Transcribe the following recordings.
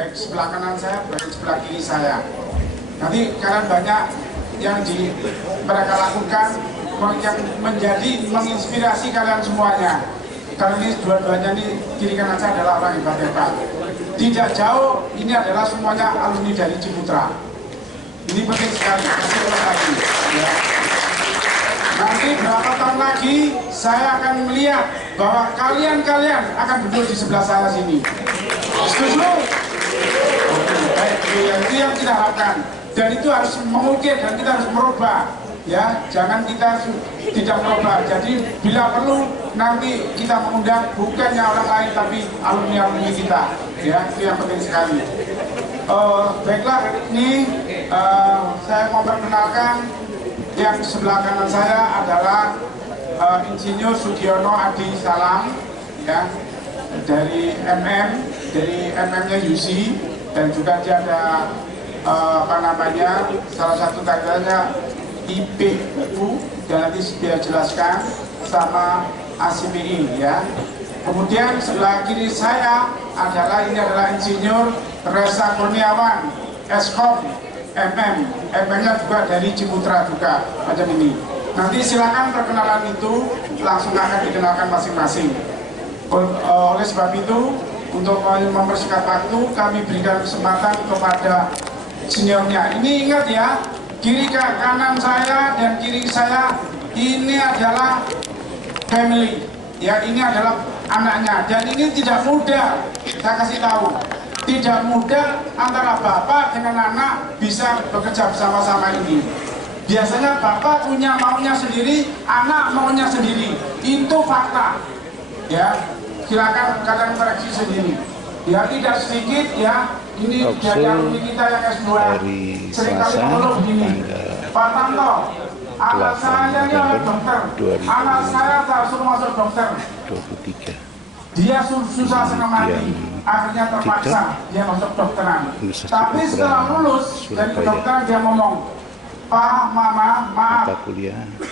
baik sebelah kanan saya, baik sebelah kiri saya. Nanti kalian banyak yang mereka lakukan yang menjadi menginspirasi kalian semuanya. Karena ini dua-duanya ini kiri kanan saya adalah orang hebat-hebat. Tidak jauh, ini adalah semuanya alumni dari Ciputra. Ini penting sekali, kasih lagi. Ya. Nanti berapa tahun lagi saya akan melihat bahwa kalian akan duduk di sebelah saya sini. Setuju? Baik, itu yang kita harapkan. Dan itu harus mengukir dan kita harus merubah. Ya, jangan kita tidak merubah. Jadi bila perlu nanti kita mengundang bukannya orang lain tapi alumni kita. Ya, itu yang penting sekali. Baiklah, ini saya mau perkenalkan yang sebelah kanan saya adalah Insinyur Sugiono Adi Salam, ya, dari MM-nya UC, dan juga dia ada salah satu kadernya IPU, dan nanti dia jelaskan sama ACPI, ya. Kemudian sebelah kiri saya adalah Insinyur Reza Kurniawan, Eskom MM-nya juga dari Ciputra juga, macam ini. Nanti silakan perkenalan itu langsung akan dikenalkan masing-masing. Oleh sebab itu, untuk mempersingkat waktu, kami berikan kesempatan kepada seniornya. Ini ingat ya, kiri kanan saya dan kiri saya ini adalah family. Ya, ini adalah anaknya, dan ini tidak mudah. Saya kasih tahu, tidak mudah antara bapak dengan anak bisa bekerja bersama-sama ini. Biasanya bapak punya maunya sendiri, anak maunya sendiri. Itu fakta. Ya, silakan kalian koreksi sendiri. Ya, tidak sedikit ya. Ini dari alumni kita yang S2 seringkali mengeluh begini, Pak Tanto, anak saya ini adalah dokter, anak saya tak suruh masuk dokter. 23. Dia susah setengah mati, akhirnya terpaksa dia masuk dokteran. Tapi setelah lulus dari kedokteran dia ngomong, Pak, Mama, maaf,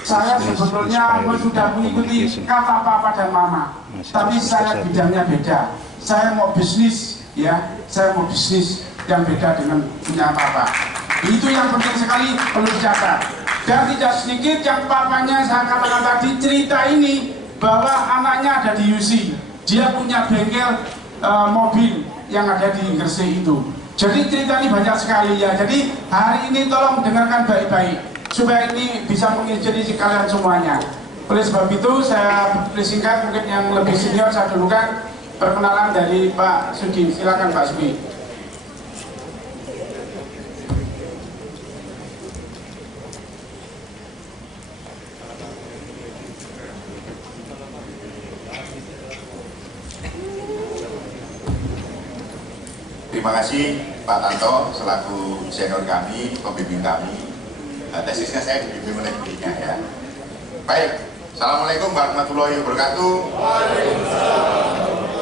saya sebetulnya sudah mengikuti kata Papa dan Mama, tapi saya bidangnya beda. Saya mau bisnis, ya, saya mau bisnis yang beda dengan punya Papa. Itu yang penting sekali perlu dicatat. Dan tidak sedikit yang papanya saya katakan tadi cerita ini bahwa anaknya ada di UC. Dia punya bengkel mobil yang ada di Gresik itu. Jadi cerita ini banyak sekali ya. Jadi hari ini tolong dengarkan baik-baik supaya ini bisa menginspirasi kalian semuanya. Oleh sebab itu saya singkat, mungkin yang lebih senior saya dulukan perkenalan dari Pak Sugi. Silakan Pak Sugi. Terima kasih Pak Tanto selaku senior kami, pembimbing kami. Tesisnya saya dibimbing oleh dirinya ya. Baik, Assalamualaikum warahmatullahi wabarakatuh.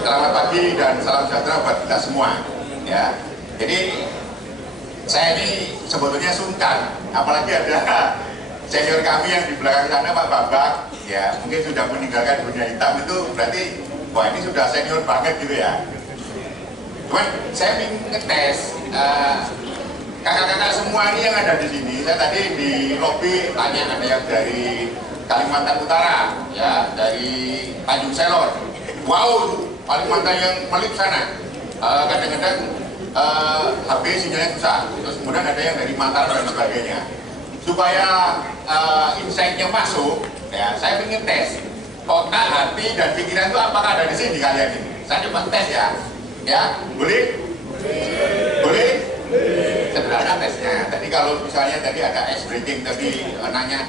Selamat pagi dan salam sejahtera buat kita semua. Ya, jadi saya ini sebetulnya sungkan, apalagi ada senior kami yang di belakang sana Pak Babak, ya mungkin sudah meninggalkan dunia hitam, itu berarti wah ini sudah senior banget gitu ya. Cuman saya ingin ngetes kakak-kakak semua ini yang ada di sini. Saya tadi di lobi tanya ada yang dari Kalimantan Utara, ya dari Tanjung Selor. Wow, Kalimantan yang melip sana. Kadang-kadang HP sinyalnya susah. Terus kemudian ada yang dari Mataram dan sebagainya. Supaya insight-nya masuk, ya saya ingin tes otak, hati, dan pikiran itu apakah ada di sini kalian ini. Saya coba tes ya. Ya, boleh? Boleh? Sederhana tesnya. Tadi kalau misalnya tadi ada ice breaking, tadi nanya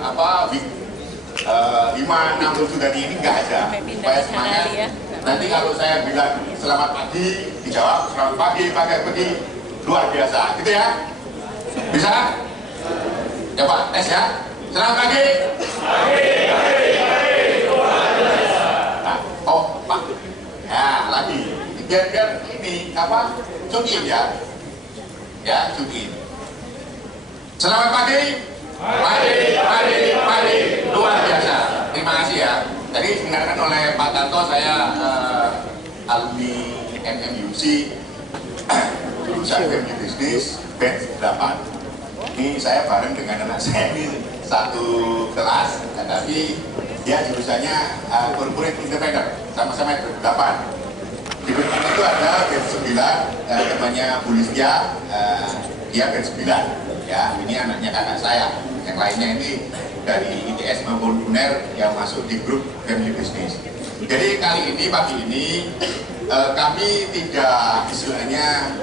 apa 5, 6, 7 tadi ini nggak ada. Supaya semangat. Nanti kalau saya bilang selamat pagi, dijawab selamat pagi, pagi, luar biasa, gitu ya? Bisa? Coba tes ya. Selamat pagi. Luar biasa. Nah, oh Pak. Ya, lagi biar ini apa cukin ya, cukin. Selamat pagi, pagi, luar biasa. Terima kasih ya. Tadi didengarkan oleh Pak Tanto, saya alumni MMUC jurusan family bisnis batch 8. Ini saya bareng dengan anak saya ini satu kelas, tapi dia jurusannya corporate entrepreneur, sama-sama 8. Di depan itu ada batch 9, temannya Bu Listia, dia batch 9. Ya, ini anaknya kakak saya. Yang lainnya ini dari ITS maupun UNER yang masuk di grup family business. Jadi kali ini, pagi ini, kami tidak istilahnya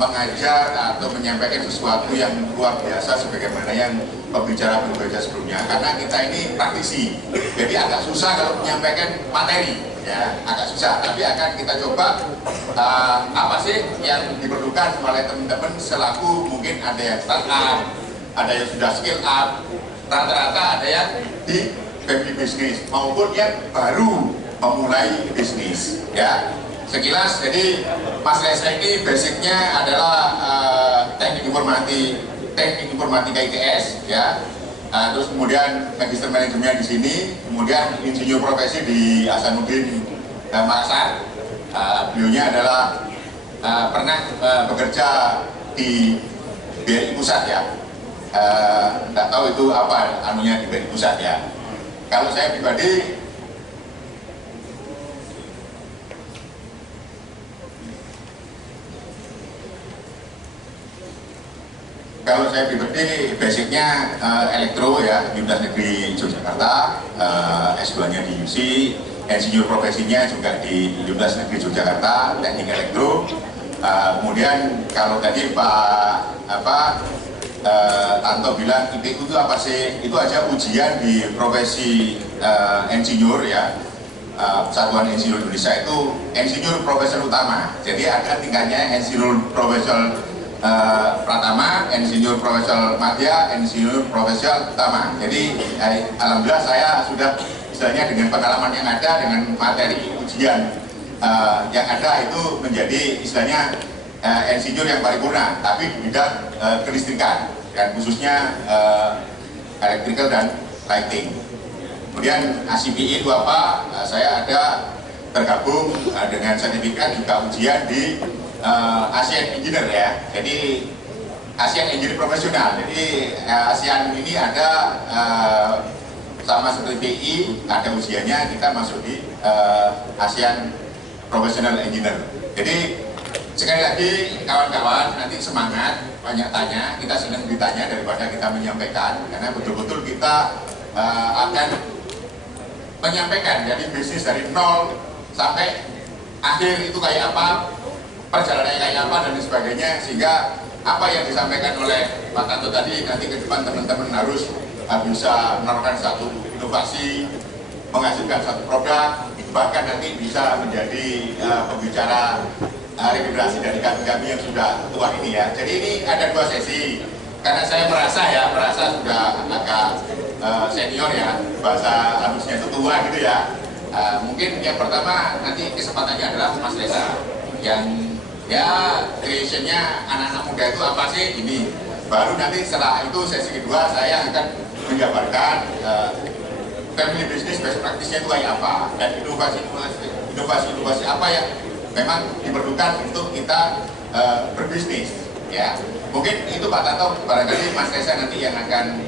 mengajar atau menyampaikan sesuatu yang luar biasa sebagaimana yang pembicara-pembicara sebelumnya, karena kita ini praktisi, jadi agak susah kalau menyampaikan materi, ya agak susah. Tapi akan kita coba apa sih yang diperlukan oleh teman-teman selaku mungkin ada yang startup, ada yang sudah skill up, rata-rata ada yang di family business maupun yang baru memulai bisnis, ya. Sekilas, jadi Mas Reza ini basicnya adalah teknik informatika ITS, ya. Terus kemudian magister manajemennya di sini, kemudian insinyur profesi di Hasanuddin Makassar. Beliaunya adalah pernah bekerja di BRI Pusat, ya. Nggak tahu itu apa anunya di BRI Pusat, ya. Kalau saya pribadi, basicnya elektro, ya, Universitas Negeri Yogyakarta, S2-nya di UC, insinyur profesinya juga di Universitas Negeri Yogyakarta, teknik elektro. Kemudian kalau tadi Pak Tanto bilang IPU itu apa sih? Itu aja ujian di profesi insinyur, ya. Satuan Insinyur Indonesia itu insinyur profesor utama. Jadi ada tingkatnya insinyur profesor Pratama, insinyur profesor madya, insinyur profesor utama. Jadi alhamdulillah saya sudah istilahnya dengan pengalaman yang ada, dengan materi ujian yang ada, itu menjadi istilahnya insinyur yang paripurna, tapi di bidang kelistrikan dan khususnya electrical dan lighting. Kemudian ACPI itu apa? Saya ada tergabung dengan sertifikat juga ujian di ASEAN Engineer, ya. Jadi ASEAN Engineer profesional. Jadi ASEAN ini ada sama seperti PI, ada ujiannya, kita masuk di ASEAN Professional Engineer. Jadi sekali lagi kawan-kawan, nanti semangat, banyak tanya, kita senang ditanya daripada kita menyampaikan, karena betul-betul kita akan menyampaikan jadi bisnis dari nol sampai akhir itu kayak apa, perjalanannya kayak apa dan sebagainya, sehingga apa yang disampaikan oleh Pak Tanto tadi nanti ke depan teman-teman harus bisa menawarkan satu inovasi, menghasilkan satu produk, bahkan nanti bisa menjadi pembicara regenerasi dari kami-kami yang sudah tua ini, ya. Jadi ini ada 2 sesi, karena saya merasa sudah agak senior, ya, bahasa halusnya itu tua gitu, ya. Mungkin yang pertama nanti kesempatannya adalah Mas Reza, yang ya creationnya anak-anak muda itu apa sih ini. Baru nanti setelah itu sesi kedua saya akan menggambarkan family business best practice-nya itu kayak apa, dan inovasi apa yang memang diperlukan untuk kita berbisnis, ya. Mungkin itu Pak Tanto, barangkali Mas Reza nanti yang akan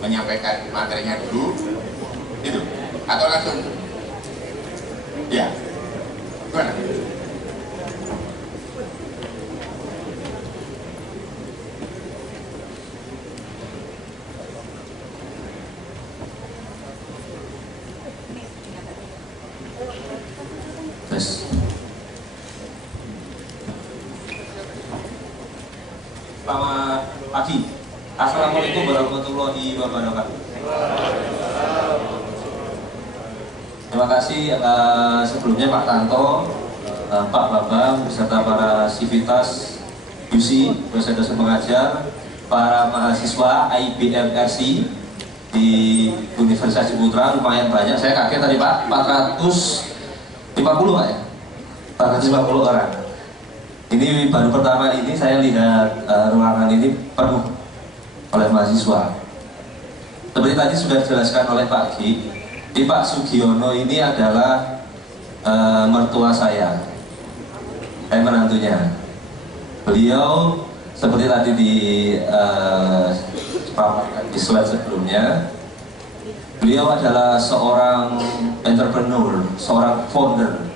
menyampaikan materinya dulu, itu atau langsung, ya, gimana? Selamat pagi. Assalamualaikum warahmatullahi wabarakatuh. Terima kasih sebelumnya Pak Tanto, Pak Bambang beserta para sivitas UC, dosen-dosen pengajar, para mahasiswa IBM RC di Universitas Ciputra, lumayan banyak. Saya kaget tadi Pak, 450 Pak, ya? 450 orang. Ini baru pertama ini saya lihat ruangan ini penuh oleh mahasiswa. Seperti tadi sudah dijelaskan oleh Pak Gi, Pak Sugiono ini adalah mertua saya menantunya. Beliau seperti tadi di slide sebelumnya, beliau adalah seorang entrepreneur, seorang founder.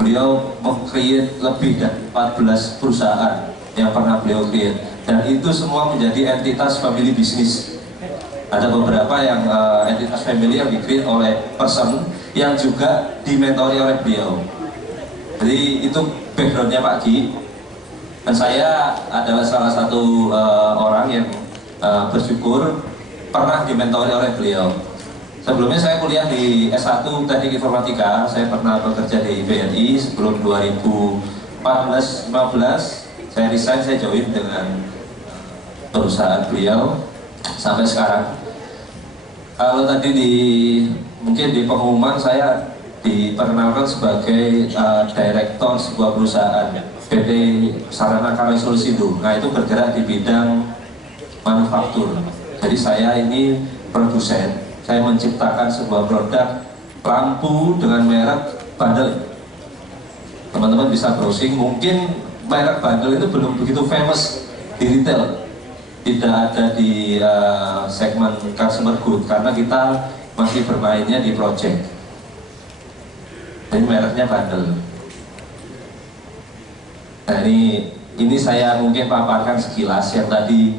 Beliau meng-create lebih dari 14 perusahaan yang pernah beliau create, dan itu semua menjadi entitas family business. Ada beberapa yang entitas family yang di-create oleh person yang juga dimentori oleh beliau. Jadi itu backgroundnya Pak Gi. Dan saya adalah salah satu orang yang bersyukur pernah dimentori oleh beliau. Sebelumnya saya kuliah di S1 Teknik Informatika. Saya pernah bekerja di BNI sebelum 2014-15. Saya resign, saya join dengan perusahaan beliau sampai sekarang. Kalau tadi mungkin di pengumuman saya diperkenalkan sebagai direktur sebuah perusahaan PT Sarana Karya Solusindo. Nah, itu bergerak di bidang manufaktur. Jadi saya ini produsen. Saya menciptakan sebuah produk lampu dengan merek Bandel. Teman-teman bisa browsing. Mungkin merek Bandel itu belum begitu famous di retail. Tidak ada di segmen consumer good karena kita masih bermainnya di project. Ini mereknya Bandel. Nah, ini saya mungkin paparkan sekilas yang tadi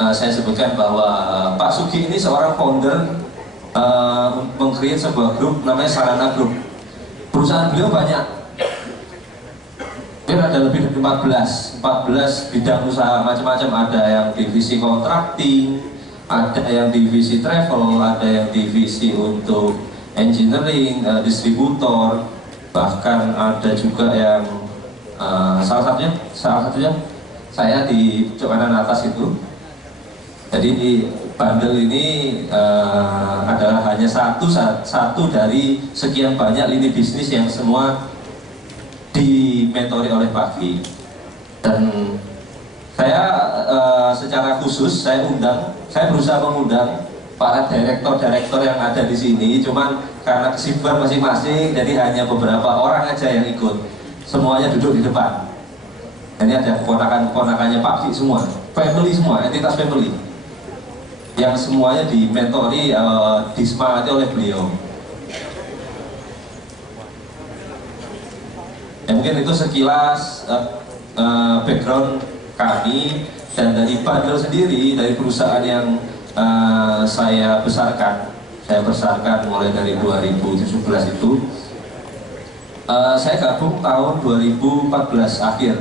saya sebutkan bahwa Pak Sugi ini seorang founder meng-create sebuah grup namanya Sarana Group. Perusahaan beliau banyak. Ada lebih dari 14 bidang usaha macam-macam. Ada yang divisi contracting, ada yang divisi travel, ada yang divisi untuk engineering, distributor, bahkan ada juga yang salah satunya saya di kanan atas itu. Jadi di Bandel ini adalah hanya satu dari sekian banyak lini bisnis yang semua dimentori oleh Pak Gi. Dan saya secara khusus saya berusaha mengundang para direktur yang ada di sini, cuman karena kesibukan masing-masing jadi hanya beberapa orang aja yang ikut. Semuanya duduk di depan. Ini ada keponakannya Pak Gi semua, family semua, entitas family yang semuanya dimentori, disemangati oleh beliau. Ya, mungkin itu sekilas background kami. Dan dari Bandel sendiri, dari perusahaan yang saya besarkan mulai dari 2017 itu, saya gabung tahun 2014 akhir,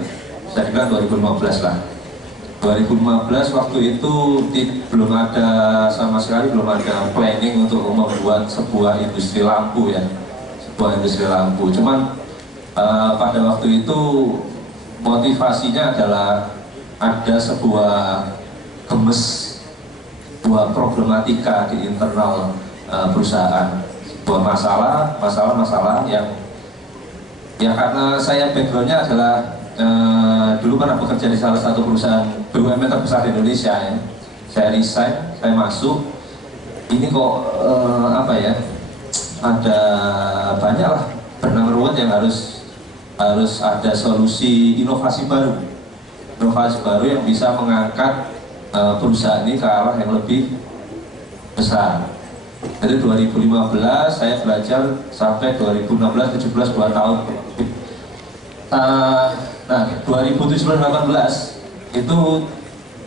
saya bilang 2015 lah. 2015 waktu itu belum ada sama sekali, belum ada planning untuk membuat sebuah industri lampu ya, cuman pada waktu itu motivasinya adalah ada sebuah problematika di internal perusahaan, sebuah masalah yang ya karena saya backgroundnya adalah dulu pernah bekerja di salah satu perusahaan BUMN terbesar di Indonesia ya. Saya resign, saya masuk. Ini kok ada banyak lah benang ruwet yang harus ada solusi inovasi baru yang bisa mengangkat perusahaan ini ke arah yang lebih besar. Dari 2015 saya belajar sampai 2016-17 2 tahun. Nah 2017-18 itu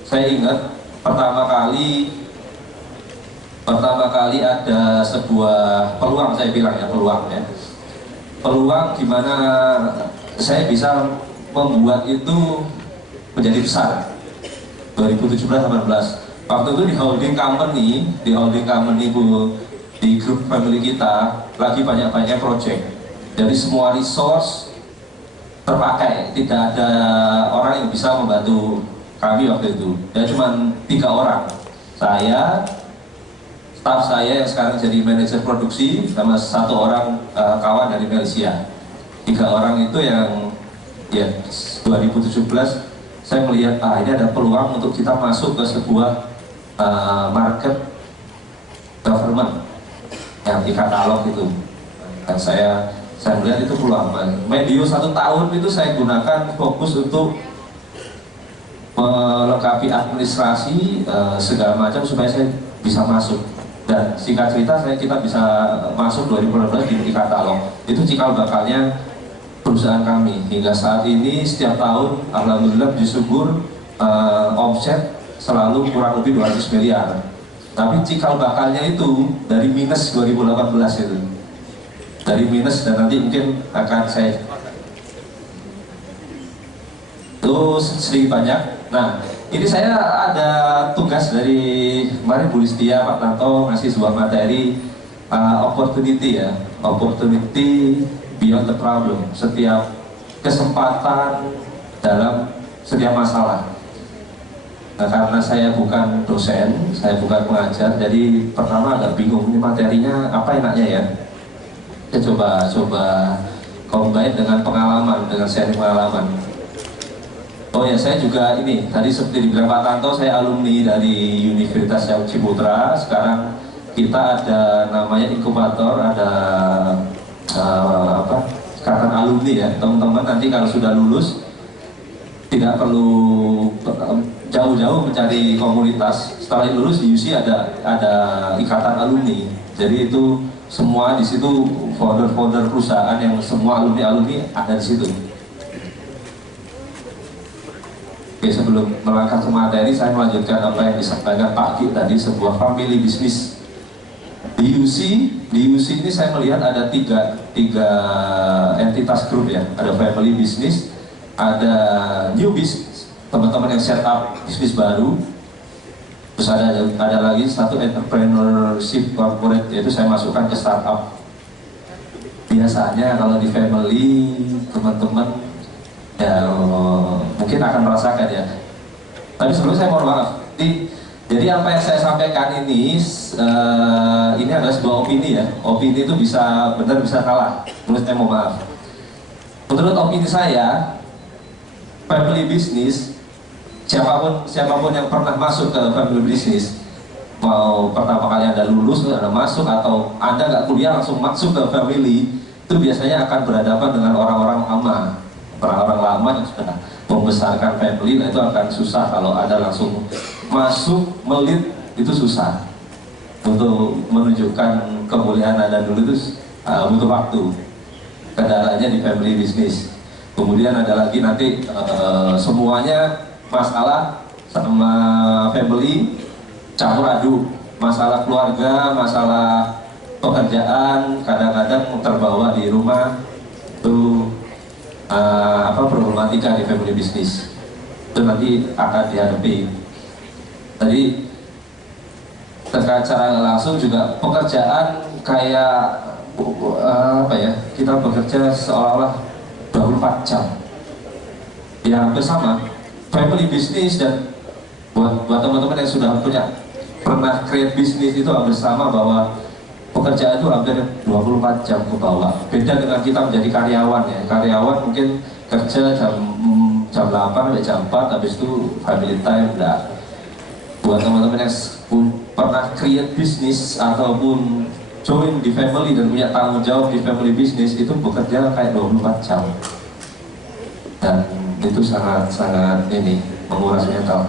saya ingat pertama kali ada sebuah peluang, saya bilang ya peluang gimana saya bisa membuat itu menjadi besar. 2017-18 waktu itu di holding company di grup family kita lagi banyak project, jadi semua resource terpakai, tidak ada orang yang bisa membantu kami waktu itu. Ya cuma 3 orang, saya, staf saya yang sekarang jadi manajer produksi, sama 1 orang kawan dari Malaysia. 3 orang itu yang ya 2017 saya melihat ini ada peluang untuk kita masuk ke sebuah market government yang di katalog itu. Dan saya Saya melihat itu peluang. Medio 1 tahun itu saya gunakan fokus untuk melengkapi administrasi segala macam supaya saya bisa masuk. Dan singkat cerita kita bisa masuk 2018 di katalog. Itu cikal bakalnya perusahaan kami. Hingga saat ini setiap tahun alhamdulillah disyukur omset selalu kurang lebih 200 miliar. Tapi cikal bakalnya itu dari minus 2018 itu. Dari minus, dan nanti mungkin akan saya itu sedikit banyak. Nah, ini saya ada tugas dari kemarin Bu Listia, Pak Tanto ngasih sebuah materi opportunity ya, opportunity beyond the problem. Setiap kesempatan dalam setiap masalah. Nah, karena saya bukan dosen, saya bukan pengajar, jadi pertama agak bingung ini materinya apa enaknya ya. Saya coba combine dengan pengalaman, dengan sharing pengalaman. Oh ya, saya juga ini tadi seperti dibilang Pak Tanto, saya alumni dari Universitas Ciputra. Sekarang kita ada namanya inkubator, ada ikatan alumni ya. Teman-teman nanti kalau sudah lulus tidak perlu jauh-jauh mencari komunitas. Setelah lulus di UC ada ikatan alumni. Jadi itu semua di situ founder-founder perusahaan yang semua alumni ada di situ. Oke, sebelum melangkah ke materi, saya melanjutkan apa yang disampaikan Pak Ki tadi, sebuah family business. Di UC ini saya melihat ada tiga entitas grup ya. Ada family business, ada new business, teman-teman yang set up bisnis baru. Terus ada lagi satu entrepreneurship corporate, yaitu saya masukkan ke startup. Biasanya kalau di family, teman-teman ya mungkin akan merasakan ya. Tapi sebelum saya mohon maaf, jadi apa yang saya sampaikan ini adalah sebuah opini ya. Opini itu bisa benar bisa salah. Menurut saya mohon maaf. Menurut opini saya, family business, siapapun yang pernah masuk ke family business, mau pertama kali Anda lulus, Anda masuk, atau Anda nggak kuliah langsung masuk ke family, itu biasanya akan berhadapan dengan orang-orang lama. Orang-orang lama yang sudah membesarkan family, nah itu akan susah kalau Anda langsung masuk melit, itu susah. Untuk menunjukkan kemuliaan Anda dulu itu butuh waktu. Kendalanya di family business. Kemudian ada lagi nanti semuanya masalah sama family campur aduk, masalah keluarga, masalah pekerjaan, kadang-kadang terbawa di rumah itu problematika di family business itu nanti akan dihadapi. Tadi terkait secara langsung juga pekerjaan kayak kita bekerja seolah-olah 24 jam ya, hampir sama. Family business dan buat teman-teman yang sudah pernah create bisnis itu hampir sama, bahwa pekerjaan itu hampir 24 jam ke bawah. Beda dengan kita menjadi karyawan ya. Karyawan mungkin kerja jam 8 sampai jam 4, habis itu family time. Enggak. Buat teman-teman yang pernah create bisnis ataupun join di family dan punya tanggung jawab di family business, itu bekerja kayak 24 jam. Dan itu sangat menguras mental.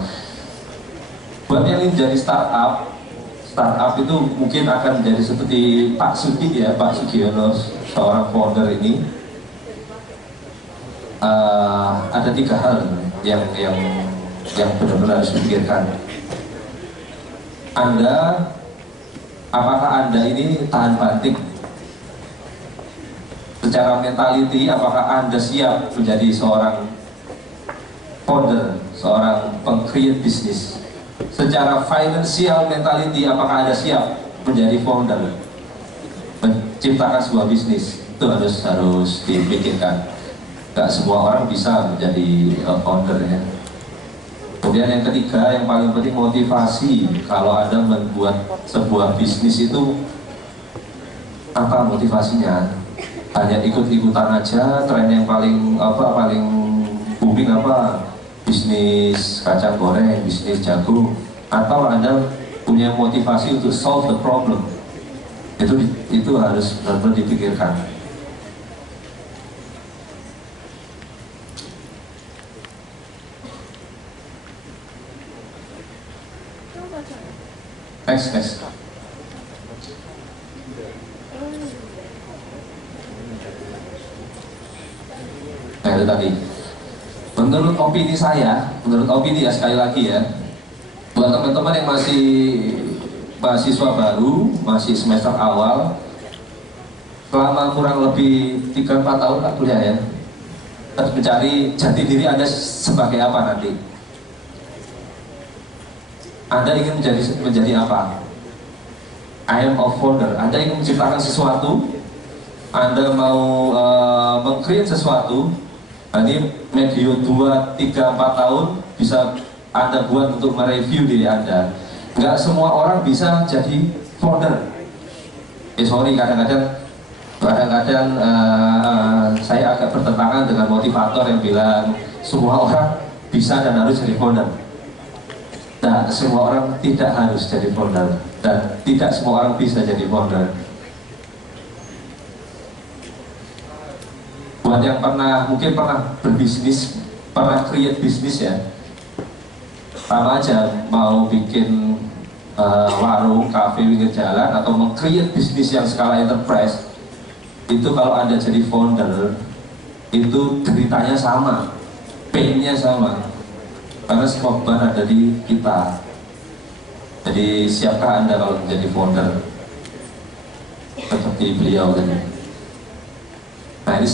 Buat yang ingin jadi startup itu mungkin akan menjadi seperti Pak Sugi ya, Pak Sugiono, seorang founder ini. Ada 3 hal yang benar-benar harus dipikirkan. Apakah Anda ini tahan banting? Secara mentality, apakah Anda siap menjadi seorang founder, seorang peng-create bisnis? Secara financial mentality, apakah Anda siap menjadi founder, menciptakan sebuah bisnis? Itu harus dipikirkan. Gak semua orang bisa menjadi founder ya. Kemudian yang ketiga, yang paling penting, motivasi. Kalau Anda membuat sebuah bisnis itu, apa motivasinya? Hanya ikut-ikutan aja, tren yang paling booming apa? Bisnis kacang goreng, bisnis jagung, atau Anda punya motivasi untuk solve the problem? Itu harus benar-benar dipikirkan. Next. Nah itu tadi. Menurut opini saya, sekali lagi ya, buat teman-teman yang masih mahasiswa baru, masih semester awal, selama kurang lebih 3-4 tahun Pak kuliah ya, harus mencari jati diri Anda sebagai apa nanti. Anda ingin menjadi apa? I am a founder. Anda ingin menciptakan sesuatu, Anda mau meng-create sesuatu. Nanti medio 2-3-4 tahun bisa Anda buat untuk mereview diri Anda. Nggak semua orang bisa jadi founder. Sorry, kadang-kadang saya agak bertentangan dengan motivator yang bilang semua orang bisa dan harus jadi founder. Nah, semua orang tidak harus jadi founder dan tidak semua orang bisa jadi founder. Buat yang mungkin pernah berbisnis, pernah create bisnis ya, sama aja mau bikin warung, kafe pinggir jalan atau meng-create bisnis yang skala enterprise, itu kalau Anda jadi founder itu deritanya sama, pain-nya sama, karena semua beban ada di kita. Jadi siapkah Anda kalau menjadi founder seperti beliau tadi? Nah ini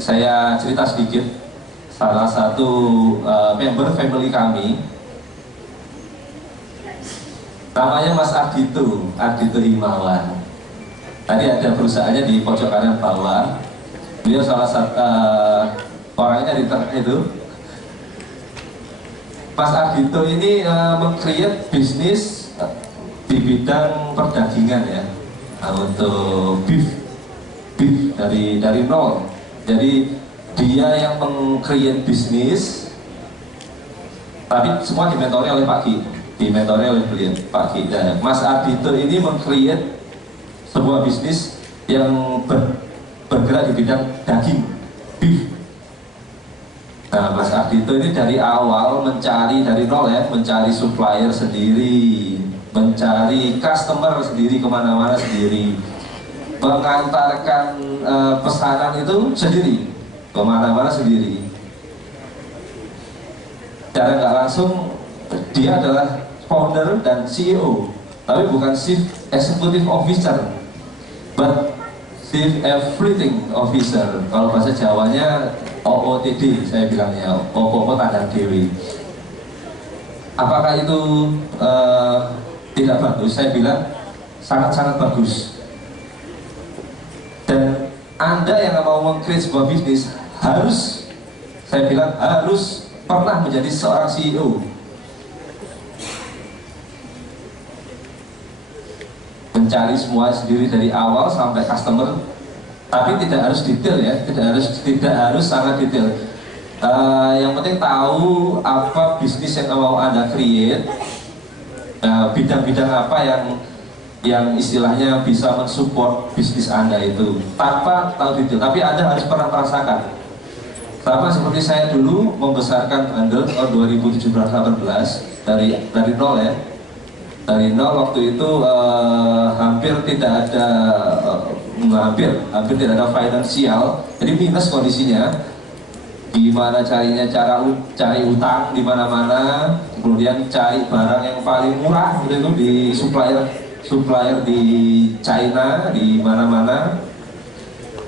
saya cerita sedikit. Salah satu member family kami, namanya Mas Ardito Himawan. Tadi ada perusahaannya di pojok kanan bawah. Beliau salah satu orangnya di tengah itu. Mas Ardito ini meng-create bisnis di bidang perdagingan ya, untuk beef dari nol. Jadi dia yang meng-create bisnis, tapi semua dimentori oleh Pak Ki, oleh beliau Pak Ki. Dan Mas Ardito ini meng-create sebuah bisnis yang bergerak di bidang daging, beef. Nah, Mas Ardito ini dari awal mencari dari nol ya, mencari supplier sendiri, mencari customer sendiri, kemana-mana sendiri, mengantarkan pesanan itu sendiri, kemana-mana sendiri. Secara nggak langsung dia adalah founder dan CEO, tapi bukan Chief Executive Officer, but Chief Everything Officer. Kalau bahasa Jawanya OOTD, saya bilangnya Opo Tanda Dewi. Apakah itu tidak bagus? Saya bilang sangat-sangat bagus. Dan Anda yang mau meng-create sebuah bisnis harus, saya bilang harus pernah menjadi seorang CEO. Mencari semua sendiri dari awal sampai customer, tapi tidak harus detail ya, tidak harus sangat detail. Yang penting tahu apa bisnis yang mau Anda create, bidang-bidang apa yang istilahnya bisa mensupport bisnis Anda itu, tanpa tahu detail, tapi Anda harus pernah merasakan. Sama seperti saya dulu membesarkan Handle tahun 2017-18 dari nol ya, dari nol. Waktu itu hampir tidak ada hampir tidak ada finansial, jadi minus kondisinya. Gimana cari utang di mana-mana, kemudian cari barang yang paling murah gitu, di supplier di China, di mana-mana,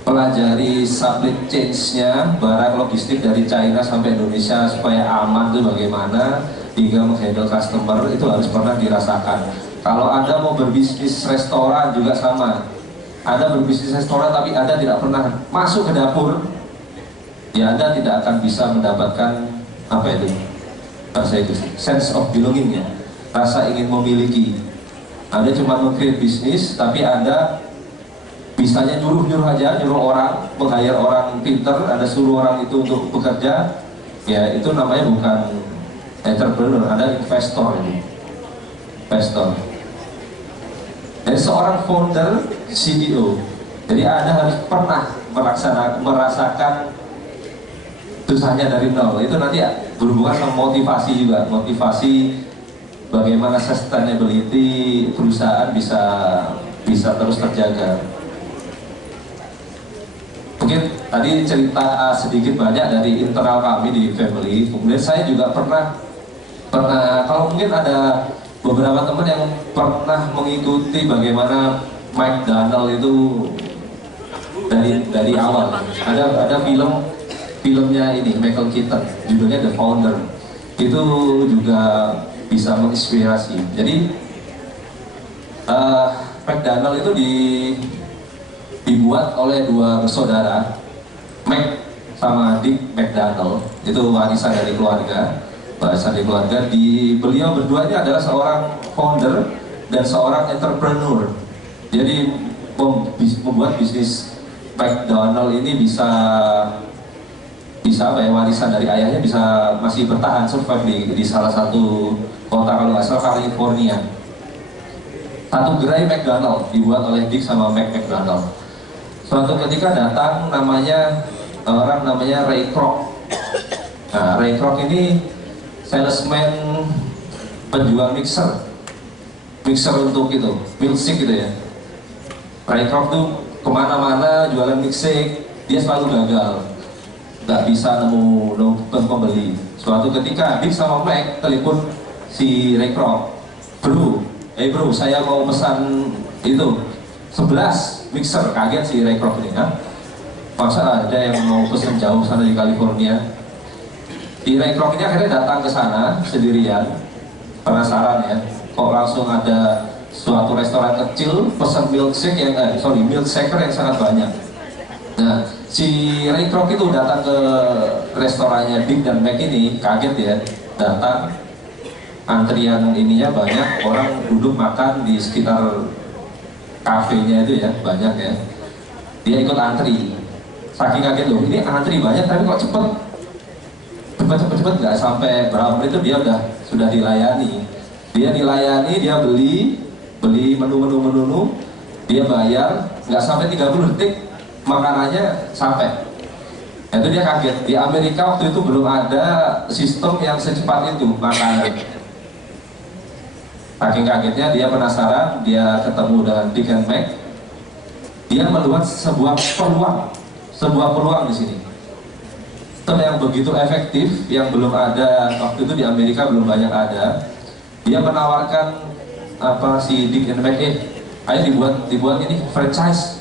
pelajari supply chain-nya, barang logistik dari China sampai Indonesia supaya aman itu bagaimana, hingga menghandle customer, itu harus pernah dirasakan. Kalau Anda mau berbisnis restoran juga sama. Anda berbisnis restoran tapi Anda tidak pernah masuk ke dapur, ya Anda tidak akan bisa mendapatkan apa itu, bahasa itu, sense of belonging ya, rasa ingin memiliki. Anda cuma meng-create bisnis, tapi Anda bisanya nyuruh aja, nyuruh orang, meng-hire orang pinter, Anda suruh orang itu untuk bekerja, ya itu namanya bukan entrepreneur, Anda investor ini. Investor. Jadi seorang founder, CEO, jadi Anda harus pernah merasakan susahnya dari nol. Itu nanti ya berhubungan sama motivasi juga, motivasi bagaimana sustainability perusahaan bisa terus terjaga. Mungkin tadi cerita sedikit banyak dari internal kami di family. Kemudian saya juga pernah kalau mungkin ada beberapa teman yang pernah mengikuti bagaimana McDonald itu dari awal. Ada filmnya ini Michael Keaton, judulnya The Founder. Itu juga bisa menginspirasi. Jadi McDonald itu dibuat oleh dua bersaudara, Mac sama Dick McDonald. Itu warisan dari keluarga. Beliau berdua ini adalah seorang founder dan seorang entrepreneur. Jadi membuat bisnis McDonald ini bisa apa ya, warisan dari ayahnya bisa masih bertahan survive di salah satu kota, kalau nggak salah California. Satu gerai McDonald dibuat oleh Dick sama Mac McDonald. Suatu ketika datang orang namanya Ray Kroc. Nah, Ray Kroc ini salesman, penjual mixer untuk itu milkshake gitu ya. Ray Kroc tuh kemana-mana jualan milkshake, dia selalu gagal, nggak bisa nemu pembeli. Suatu ketika Dick sama Mac telepon si Ray Kroc, bro, saya mau pesan itu 11 mixer. Kaget si Ray Kroc ini, masa ada yang mau pesan jauh sana di California. Si Ray Kroc ini akhirnya datang ke sana sendirian, penasaran ya, kok langsung ada suatu restoran kecil pesan milkshaker yang sangat banyak. Nah, si Ray Kroc itu datang ke restorannya Dick dan Mac ini, kaget ya, datang antrian ininya banyak, orang duduk makan di sekitar kafenya itu ya, banyak ya. Dia ikut antri, saking kaget loh, ini antri banyak tapi kok cepet nggak sampai berapa menit itu dia sudah dilayani. Dia beli menu, dia bayar, nggak sampai 30 detik makanannya sampai. Itu dia kaget. Di Amerika waktu itu belum ada sistem yang secepat itu makanan. Saking kagetnya dia penasaran, dia ketemu dengan Dick and Mac. Dia melihat sebuah peluang di sini. Sistem yang begitu efektif, yang belum ada waktu itu di Amerika, belum banyak ada. Dia menawarkan si Dick and Mac, ayo dibuat ini franchise.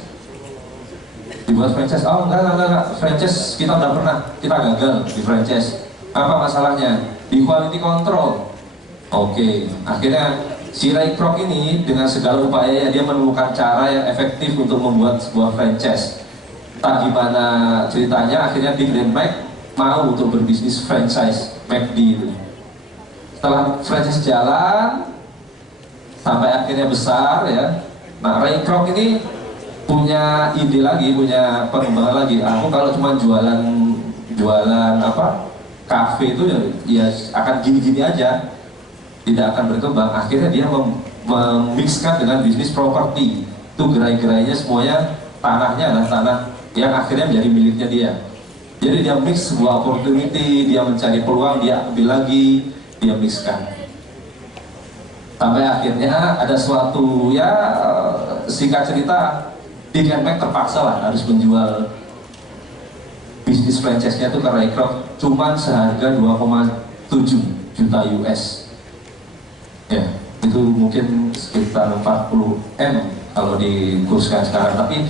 Dibuat franchise. Oh enggak, franchise kita udah pernah, kita gagal di franchise. Apa masalahnya? Di quality control. Oke, akhirnya si Ray Kroc ini dengan segala upaya dia menemukan cara yang efektif untuk membuat sebuah franchise. Tak gimana ceritanya, akhirnya Dick dan Mac mau untuk berbisnis franchise McD itu. Setelah franchise jalan sampai akhirnya besar ya. Nah, Ray Kroc ini punya ide lagi, punya pengembangan lagi. Aku kalau cuma jualan kafe itu ya akan gini-gini aja, tidak akan berkembang. Akhirnya dia memixkan dengan bisnis properti. Itu gerai-gerainya semuanya tanahnya adalah tanah yang akhirnya menjadi miliknya dia. Jadi dia mix sebuah opportunity, dia mencari peluang, dia ambil lagi, dia mixkan. Sampai akhirnya ada suatu singkat cerita, Dick and Mac terpaksa lah harus menjual bisnis franchise-nya itu ke Ray Kroc, cuman seharga 2,7 juta US. Ya, itu mungkin sekitar 40 M kalau dikurskan sekarang. Tapi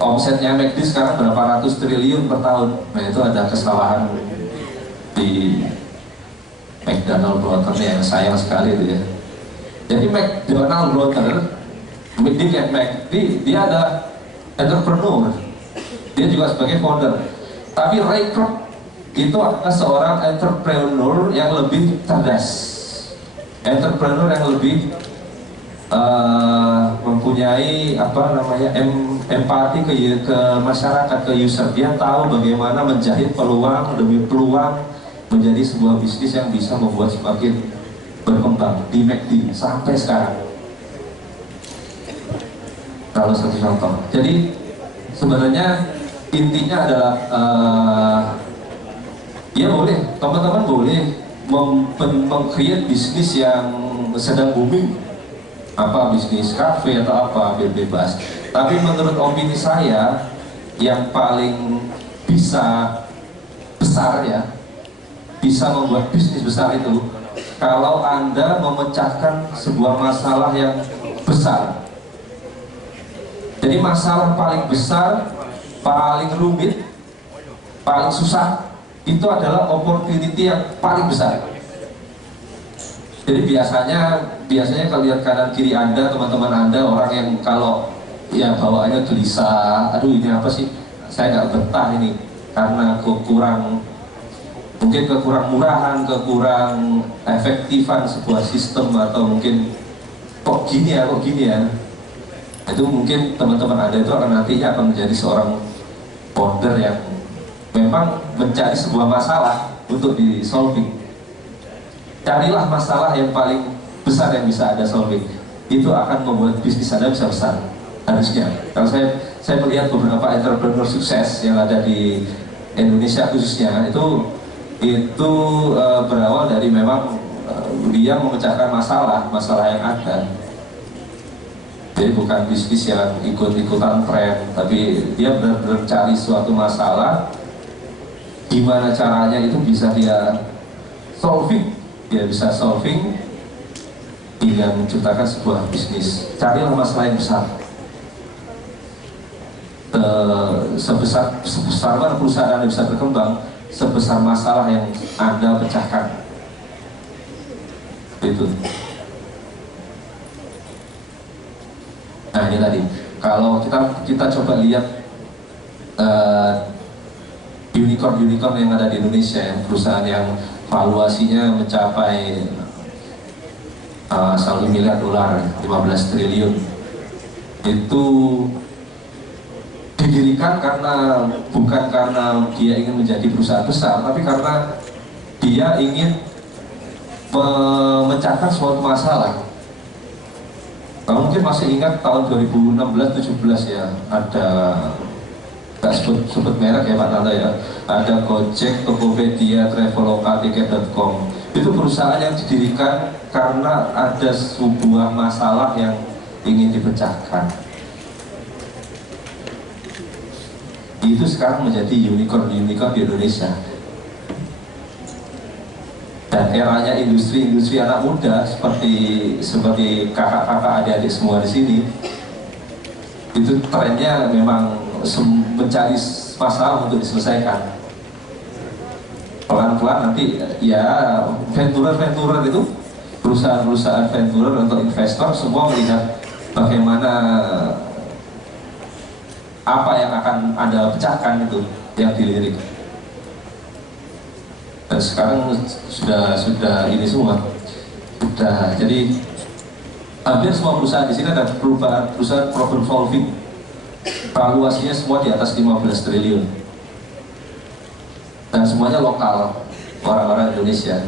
omsetnya McD sekarang berapa ratus triliun per tahun. Nah, itu ada kesalahan di McDonald Brother yang sayang sekali itu ya. Jadi McDonald Brother, Dick and Mac, dia ada entrepreneur, dia juga sebagai founder. Tapi Ray Kroc itu adalah seorang entrepreneur yang lebih cerdas, entrepreneur yang lebih mempunyai empati ke masyarakat, ke user. Dia tahu bagaimana menjahit peluang demi peluang menjadi sebuah bisnis yang bisa membuat semakin berkembang di McD sampai sekarang. Kalau satu contoh. Jadi sebenarnya intinya adalah ya boleh, teman-teman boleh meng-create bisnis yang sedang booming, apa bisnis kafe atau apa, bebas. Tapi menurut opini saya yang paling bisa besar ya, bisa membuat bisnis besar itu kalau Anda memecahkan sebuah masalah yang besar. Jadi masalah paling besar, paling rumit, paling susah itu adalah opportunity yang paling besar. Jadi biasanya kalau lihat kanan kiri Anda, teman-teman Anda, orang yang kalau ya bawaannya gelisah, aduh ini apa sih, saya nggak betah ini karena mungkin kekurang murahan, kekurang efektifan sebuah sistem, atau mungkin kok gini ya. Itu mungkin teman-teman Anda itu akan nantinya akan menjadi seorang founder yang memang mencari sebuah masalah untuk di solving. Carilah masalah yang paling besar yang bisa Anda solving. Itu akan membuat bisnis Anda bisa besar. Harusnya. Kalau saya melihat beberapa entrepreneur sukses yang ada di Indonesia khususnya, itu berawal dari memang dia memecahkan masalah yang ada. Jadi bukan bisnis yang ikut-ikutan tren, tapi dia benar-benar cari suatu masalah, gimana caranya itu bisa dia solving. Dia bisa solving dengan menciptakan sebuah bisnis. Carilah masalah yang besar. Sebesar mana perusahaan Anda bisa berkembang, sebesar masalah yang Anda pecahkan. Itu. Nah ini tadi, kalau kita coba lihat unicorn yang ada di Indonesia, yang perusahaan yang valuasinya mencapai $1 miliar, 15 triliun, itu didirikan bukan karena dia ingin menjadi perusahaan besar, tapi karena dia ingin memecahkan suatu masalah. Kalau mungkin masih ingat tahun 2016-17 ya, ada, nggak sebut merek ya Pak Tanda ya, ada Gojek, Tokopedia, Traveloka, Tiket.com. Itu perusahaan yang didirikan karena ada sebuah masalah yang ingin dipecahkan. Itu sekarang menjadi unicorn di Indonesia. Dan eranya industri anak muda seperti kakak-kakak, adik-adik semua di sini, itu trennya memang mencari masalah untuk diselesaikan. Pelan-pelan nanti ya venturer itu, perusahaan venturer untuk investor semua melihat bagaimana apa yang akan Anda pecahkan itu yang dilirik. Dan sekarang sudah ini semua sudah, jadi hampir semua perusahaan di sini ada perusahaan problem solving, valuasinya semua di atas 15 triliun dan semuanya lokal, orang-orang Indonesia.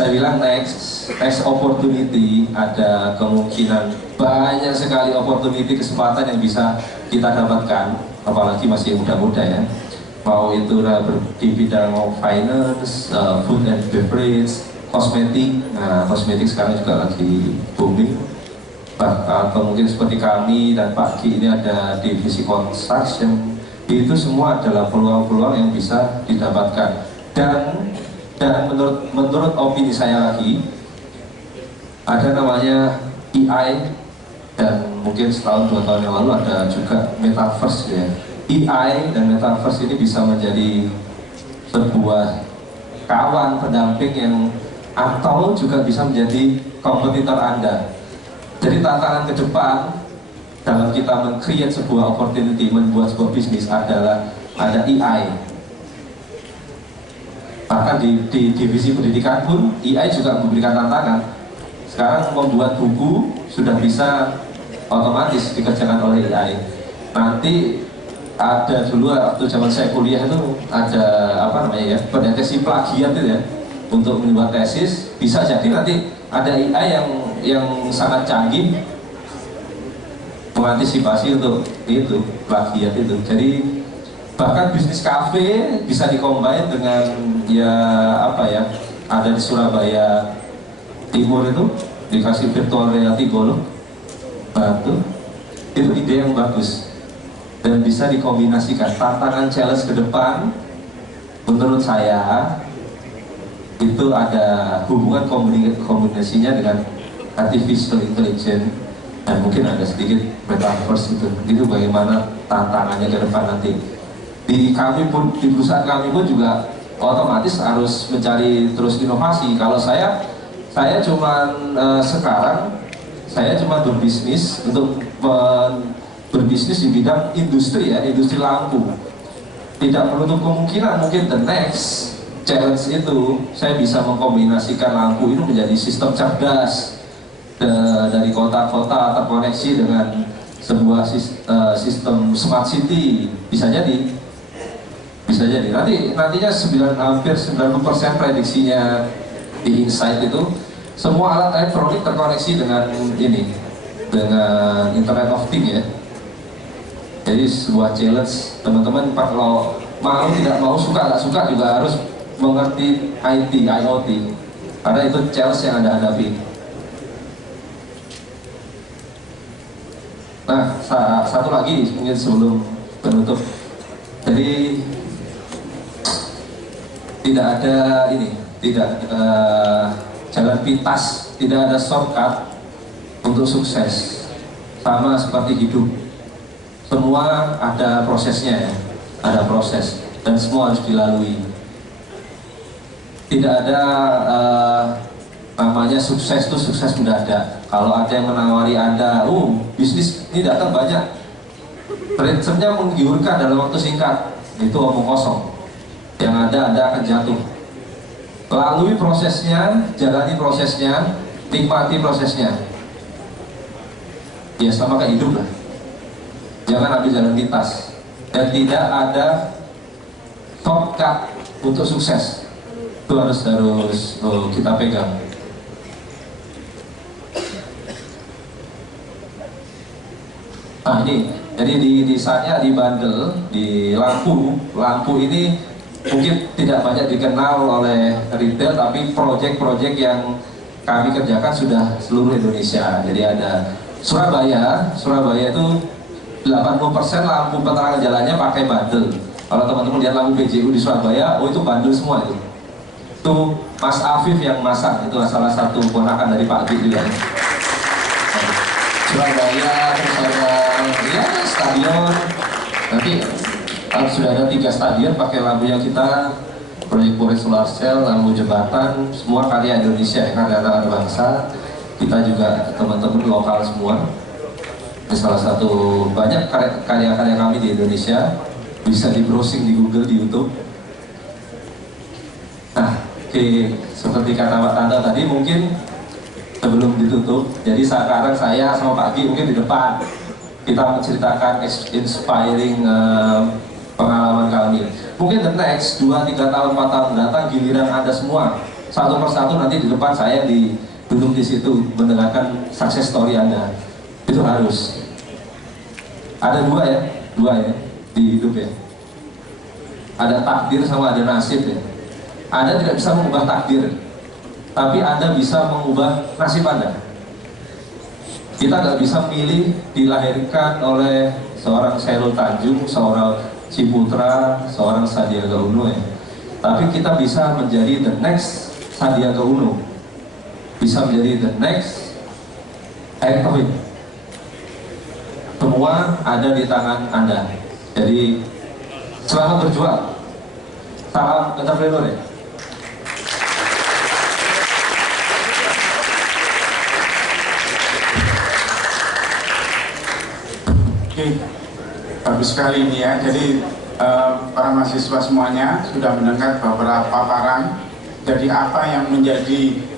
Saya bilang next opportunity, ada kemungkinan banyak sekali opportunity, kesempatan yang bisa kita dapatkan, apalagi masih muda-muda ya. Mau itu di bidang finance, food and beverage, kosmetik. Nah, kosmetik sekarang juga lagi booming. Atau mungkin seperti kami dan Pak Ki ini ada divisi construction. Itu semua adalah peluang-peluang yang bisa didapatkan. Dan menurut opini saya lagi, ada namanya AI, dan mungkin setahun 2 tahun yang lalu ada juga metaverse ya. AI dan metaverse ini bisa menjadi sebuah kawan pendamping yang, atau juga bisa menjadi kompetitor Anda. Jadi tantangan ke depan dalam kita men-create sebuah opportunity, membuat sebuah bisnis adalah ada AI. Bahkan di divisi pendidikan pun AI juga memberikan tantangan. Sekarang membuat buku sudah bisa otomatis dikerjakan oleh AI. Nanti ada dulu waktu zaman saya kuliah itu ada pendeteksi plagiat itu ya, untuk membuat tesis. Bisa jadi nanti ada AI yang sangat canggih mengantisipasi untuk itu plagiat itu. Jadi Bahkan bisnis kafe bisa dikombin dengan ya apa ya, ada di Surabaya Timur itu dikasih virtual reality golf batu, itu ide yang bagus dan bisa dikombinasikan. Tantangan challenge ke depan menurut saya itu ada hubungan kombinasinya dengan artificial intelligence dan mungkin ada sedikit metaverse itu bagaimana tantangannya ke depan nanti. Di kami pun, di perusahaan kami pun juga otomatis harus mencari terus inovasi. Kalau saya cuma sekarang saya cuma berbisnis untuk berbisnis di bidang industri ya, industri lampu. Tidak menutup kemungkinan mungkin the next challenge itu saya bisa mengkombinasikan lampu itu menjadi sistem cerdas dari kota-kota terkoneksi dengan sebuah sistem smart city. Bisa jadi nantinya hampir 90% prediksinya di Insight itu semua alat elektronik terkoneksi dengan dengan Internet of Things ya. Jadi sebuah challenge teman-teman, kalau mau tidak mau, suka nggak suka juga harus mengerti IoT karena itu challenge yang Anda hadapi. Nah, satu lagi mungkin sebelum penutup, jadi tidak ada jalan pintas, tidak ada shortcut untuk sukses. Sama seperti hidup, semua ada prosesnya ya, ada proses dan semua harus dilalui. Tidak ada namanya sukses itu sukses mendadak. Kalau ada yang menawari Anda, bisnis ini datang banyak, returnnya menggiurkan dalam waktu singkat, itu omong kosong. Yang ada Anda akan jatuh. Lalui prosesnya, jalani prosesnya, nikmati prosesnya. Ya sama kayak hidup lah. Jangan ambil jalan pintas. Dan tidak ada shortcut untuk sukses. Itu harus kita pegang. Nah ini, jadi di saya di bandel, di lampu ini mungkin tidak banyak dikenal oleh retail, tapi proyek-proyek yang kami kerjakan sudah seluruh Indonesia. Jadi ada Surabaya itu 80% lampu penerangan jalannya pakai bandel. Kalau teman-teman lihat lampu PJU di Surabaya, itu bandel semua itu. Itu Mas Afif yang masang, itu salah satu ponakan dari Pak Dik juga. Surabaya, terus ada ya stadion. Nanti sudah ada 3 stadion pakai lampunya kita, proyek-proyek solar cell, lampu jembatan, semua karya Indonesia, karya anak bangsa. Kita juga teman-teman lokal semua. Ini salah satu banyak karya-karya kami di Indonesia, bisa di browsing di Google, di YouTube. Nah, seperti kata Pak Tanda tadi, mungkin sebelum ditutup, jadi sekarang saya sama Pak Ki mungkin di depan kita menceritakan inspiring pengalaman kami. Mungkin the next 2-3 tahun, 4 tahun datang, giliran Anda semua satu persatu nanti di depan saya duduk di situ mendengarkan success story Anda. Itu harus ada dua ya di hidup ya. Ada takdir sama ada nasib ya. Anda tidak bisa mengubah takdir, tapi Anda bisa mengubah nasib Anda. Kita nggak bisa milih dilahirkan oleh seorang Chairul Tanjung, seorang Ciputra, seorang Sandiaga Uno ya. Tapi kita bisa menjadi the next Sandiaga Uno, bisa menjadi the next Erick Thohir. Semua ada di tangan Anda. Jadi selamat berjuang. Salam entrepreneur ya. Oke, bagus sekali ini ya. Jadi para mahasiswa semuanya sudah mendengar beberapa paparan. Jadi apa yang menjadi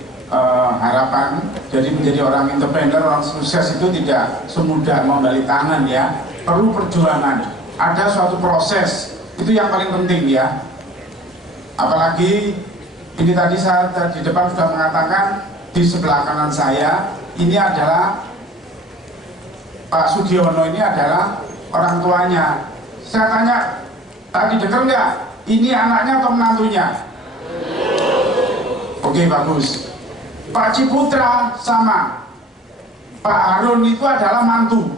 harapan, jadi menjadi orang entrepreneur, orang sukses itu tidak semudah membalik tangan ya. Perlu perjuangan, ada suatu proses, itu yang paling penting ya. Apalagi ini tadi saya di depan sudah mengatakan, di sebelah kanan saya ini adalah Pak Sugiono, ini adalah orang tuanya. Saya tanya, Tadi dengar nggak? Ini anaknya atau menantunya? Oke, bagus. Pak Ciputra sama Pak Harun itu adalah mantu.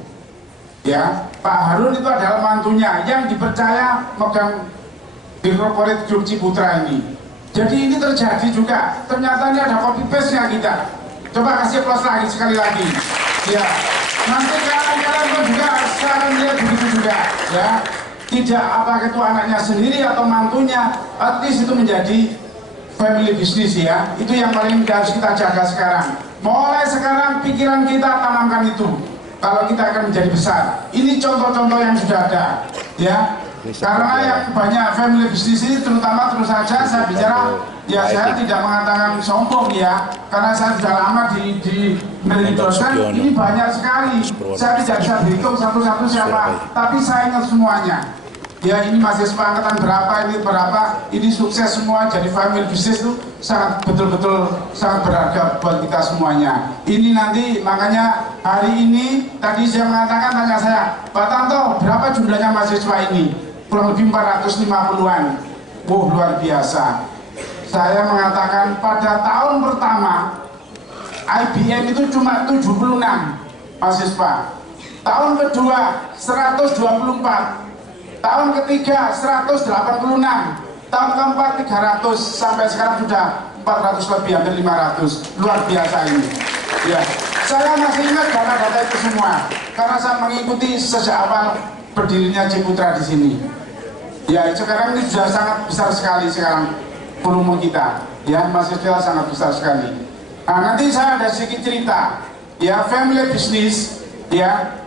Ya, Pak Harun itu adalah mantunya yang dipercaya megang di corporate grup Ciputra ini. Jadi ini terjadi juga. Ternyata ini ada copy paste-nya kita. Coba kasih plus lagi sekali lagi. Ya, nanti kalian pun juga sekarang lihat begitu juga. Ya, tidak apakah itu anaknya sendiri atau mantunya, at least itu menjadi family business ya. Itu yang paling harus kita jaga sekarang. Mulai sekarang pikiran kita tanamkan itu. Kalau kita akan menjadi besar. Ini contoh-contoh yang sudah ada. Ya. Karena yang banyak family business ini terutama terus saja saya bicara, ya saya tidak mengatakan sombong ya, karena saya sudah lama di dosen, ini banyak sekali. Saya tidak bisa berhitung satu-satu siapa, tapi saya ingat semuanya. Ya ini mahasiswa angkatan berapa, ini sukses semua, jadi family business itu sangat betul-betul sangat berharga buat kita semuanya. Ini nanti makanya hari ini tadi saya mengatakan, tanya saya, Pak Tanto berapa jumlahnya mahasiswa ini? Kurang lebih 450-an. Wow, luar biasa. Saya mengatakan pada tahun pertama IBM itu cuma 76 mahasiswa. Tahun kedua 124. Tahun ketiga 186, tahun keempat 300, sampai sekarang sudah 400 lebih, hampir 500. Luar biasa ini. Ya, saya masih ingat data-data itu semua karena saya mengikuti sejak awal berdirinya Ciputra di sini. Ya, sekarang ini sudah sangat besar sekali sekarang volume kita. Ya, masih sangat besar sekali. Nah, nanti saya ada sedikit cerita. Ya, family business. Ya,